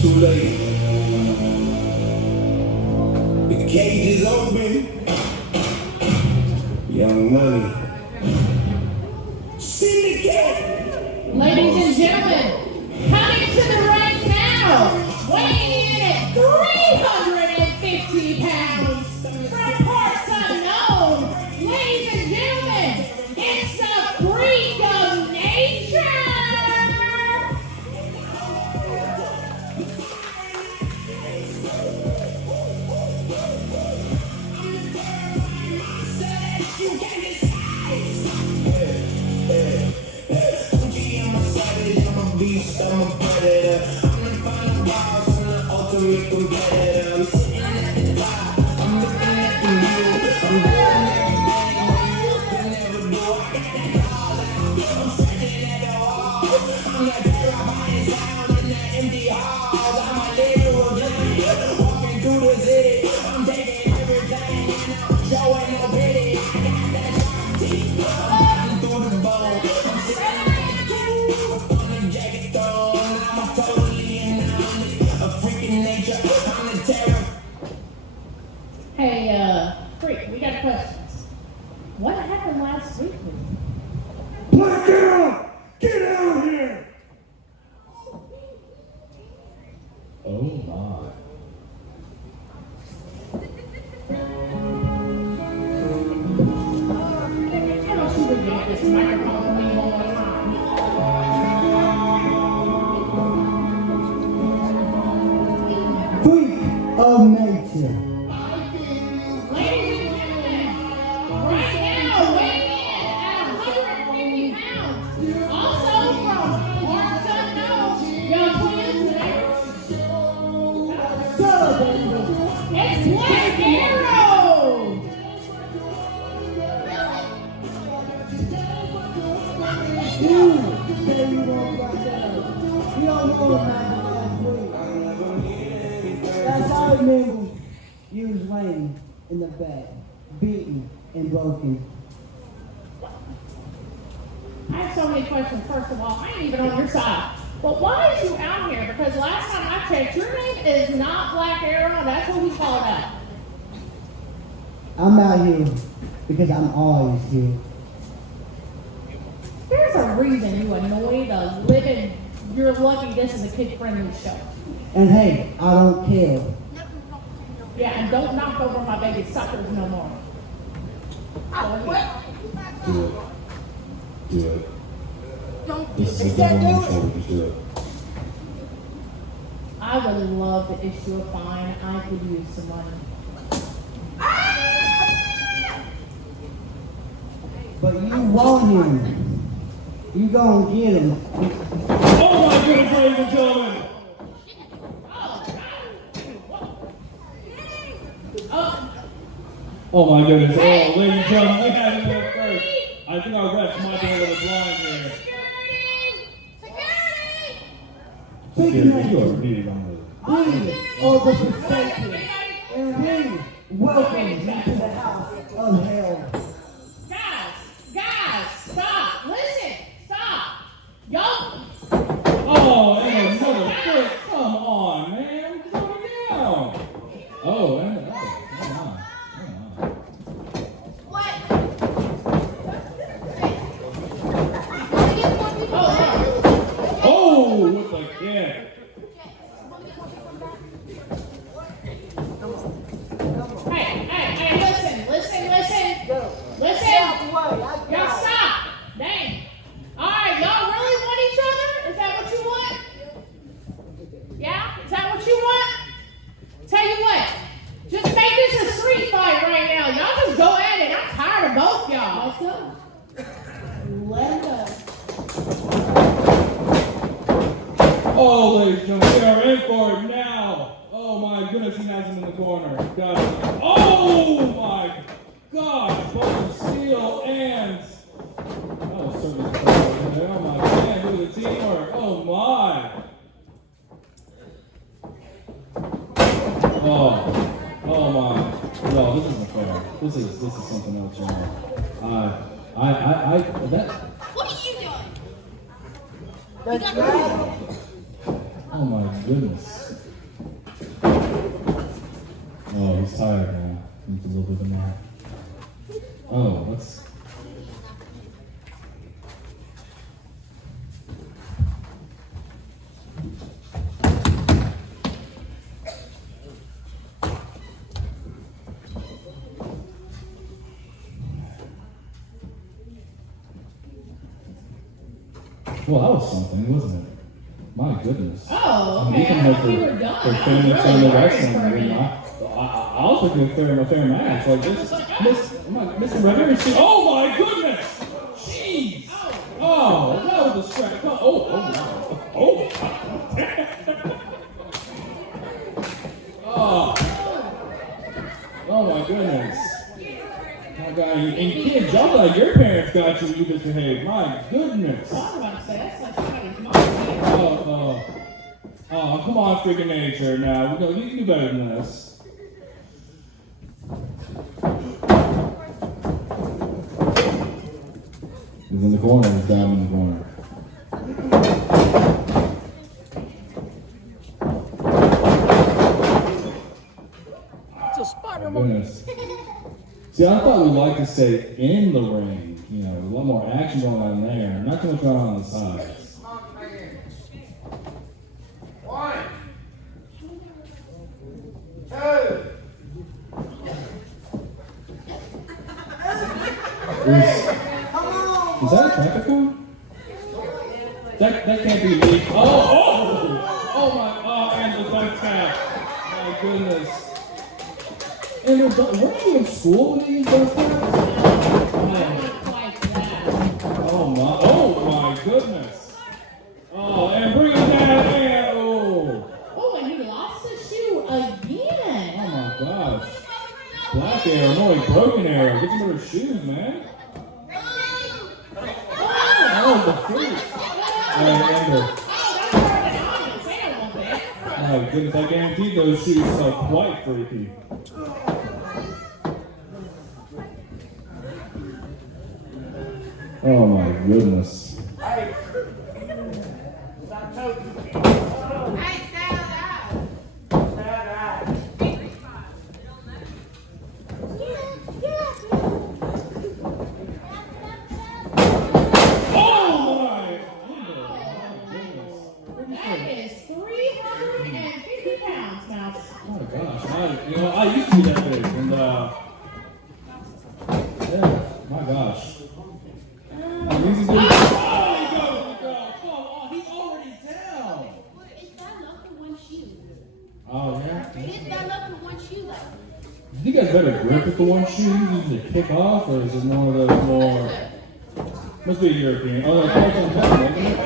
Too late. The cage is open. Young Money. Syndicate. Ladies and gentlemen, coming to the ring now, weighing in at 350 pounds, from parts unknown, ladies and gentlemen, it's the Freak of Nature! I'm a predator. I'm the final boss. I'm the ultimate competitor. I'm sitting at the top. I'm looking at the view. I'm doing everything you can never do. I got that call and I'm scratching at the wall. I'm that terrifying sound in that empty halls. I'm a literal giant walking through the city. I'm taking everything and I'm showing no pity. I got that sharp teeth. I'm through the bone. I'm sitting at the cube on the jacket throne. I'm a totally anomaly, a freaking nature. I'm the terror. Hey, Freak, we got questions. What happened last week? Black girl, get out here! Oh my. Why don't you read this microphone to me one more time? Freak of nature. Ladies and gentlemen, right now, weighing in at 150 pounds, also from parts unknown, young twins there. It's Black Arrow! You say you don't like that. You don't know about last week. That's how I remember you was laying in the bed, beaten and broken. I have so many questions. First of all, I ain't even on your side. But why is you out here? Because last time I checked, your name is not Black Arrow. That's what we call that. I'm out here because I'm always here. There's a reason you annoy the living. You're lucky this is a kid-friendly show. And hey, I don't care. Yeah, and don't knock over my baby suckers no more. Go ahead. Do it. Do it. Don't This is a do double it. shoulder. Do it. I would love to issue a fine. I could use some money. But you want him. You gonna get him. Oh my goodness, ladies and gentlemen! Oh my goodness, oh, ladies and gentlemen, we have him there first. I think our refs might be a little blind here. Speaking of You are reading on we are the forsaken, and we welcome you to the house of hell. Guys, stop. Listen, stop. Y'all, Oh, and another foot. Come on, man. Calm it down. Oh, and come on. Oh, with the kick. hey, listen. Y'all stop. Dang. All right, y'all really want each other? Is that what you want? Yeah? Is that what you want? Tell you what, just make this a street fight right now. Y'all just go at it. I'm tired of both y'all. Let's go. Let him go. Oh, ladies and gentlemen, we are in for it now. Oh my goodness, he has him in the corner. Got him. Oh my God, both Seal and that was certainly close. Oh my man, look at the teamwork. Oh my. Oh my. No, this isn't fair. This is something else, you know. That. What are you doing? That's right. I Oh my goodness. Oh, he's tired now. Needs a little bit of a nap. Oh, let's. Well, that was something, wasn't it? My goodness. Oh, We okay. can I have thought we were done. for I was family really family worried wrestling. for a minute. I was looking for a fair match. Like this, Mr. Rivers. Oh my goodness! Jeez! Oh, that was a strike. Oh. Oh my goodness. My God, and kids, y'all thought your parents got you, you misbehaved. My goodness. I was about to say, that's like somebody's mom. Oh, come on, freaking nature now. We can do better than this. He's in the corner, he's down in the corner. It's a spider My monkey. goodness. See, I thought we'd like to stay in the ring. You know, a lot more action going on there. Not too much going on the sides. One, two. Is that a traffic cone? That can't be me. Oh my, and the duck tap. My goodness. And weren't you in school when you used duck taps? Like that. Oh my goodness. Oh, and bring it down, and Oh, and he lost his shoe again. oh my gosh. Black arrow, more like broken arrow. Get some better shoes, man. Oh, the freak. My goodness, I guarantee those shoes are quite freaky. Oh my goodness. Hey, stop choking. Hey, stand out. Stand out. Oh my! That is 350 pounds, Mouse. Oh my gosh! I used to be that big, and yeah, my gosh. He's doing. Oh, he goes! Come on, he's already down. It's bad luck for one shoe. Oh yeah. It is bad luck for one shoe, though. Do you guys better grip with the one shoe? Is it kick off, or is it more of those more? Must be European. Oh, the parts on them, isn't it?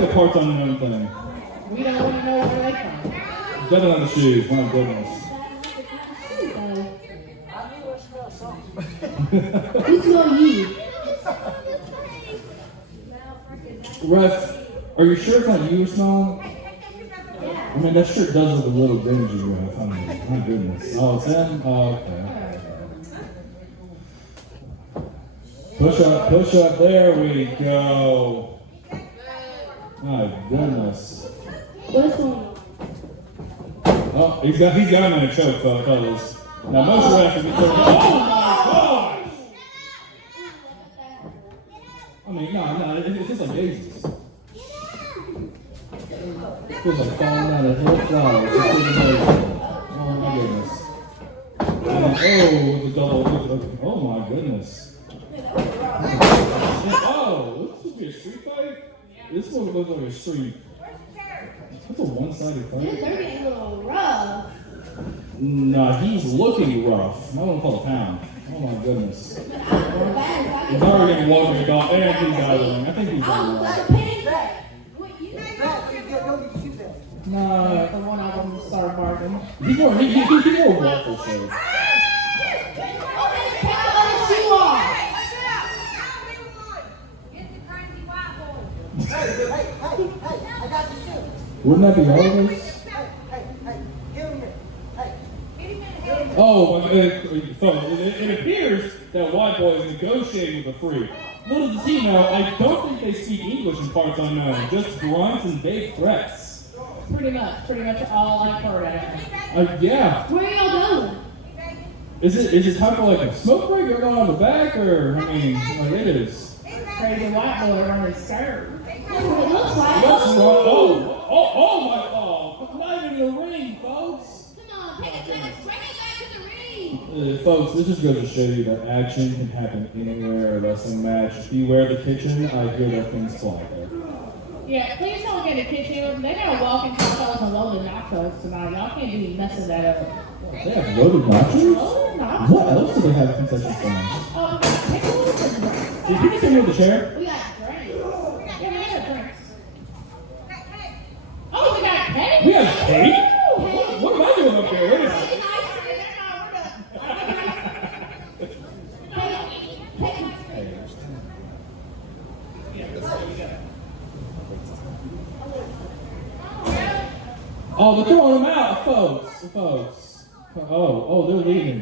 The parts on the own thing. We don't want to know where they come. Definitely on the shoes. My goodness. Who's on you? Ref, are you sure it's not you smelling? I mean, that shirt does look a little dingy, Ref. I mean, my goodness. Oh, it's him? Oh, okay. Push up. There we go. My goodness. What's going on? Oh, he's got him in a choke, fellas. Now, most refs have been so. Oh my gosh! I mean, no, it feels like daisies. It feels like falling down a hill of flowers. It's amazing. Oh my goodness. And, with the double. Oh my goodness. Oh, this supposed to be a street fight? This one looks like a street. That's a one-sided fight. They're getting a little rough. Nah, he's looking rough. I don't call a pound. Oh my goodness. He's Bad. already getting walked in the dog, and he's out of the ring. I think he's out of the ring. Nah, The one I want to start bargaining. he's more waffle shaped. Wouldn't that be all of us? Oh, it appears that White Boy is negotiating with a freak. Little does he know, I don't think they speak English in parts unknown, just grunts and vague threats. Pretty much all I've heard of it. Yeah. Where y'all going? Is it time for like a smoke break? You're going on the back, or I mean, like it is. Crazy white boy running scared. That's what it looks like. Oh my God! Not even in the ring, folks. Come on, take it back. Bring it back to the ring. Folks, this is going to show you that action can happen anywhere. A wrestling match. Beware the kitchen. I hear that things fly there. Yeah, please don't get a kitchen. They got walking tacos and loaded nachos tonight. Y'all can't be messing that up. They have loaded nachos. Loaded nachos. What else do they have concession stands? Oh, we got pickles and drinks. Did you stand with the chair? We got drinks. Yeah, we got drinks. Oh, we got cake. We have cake. What am I doing up there? What is it? Take an ice cream. Oh, they're throwing them out, folks. Oh, they're leaving.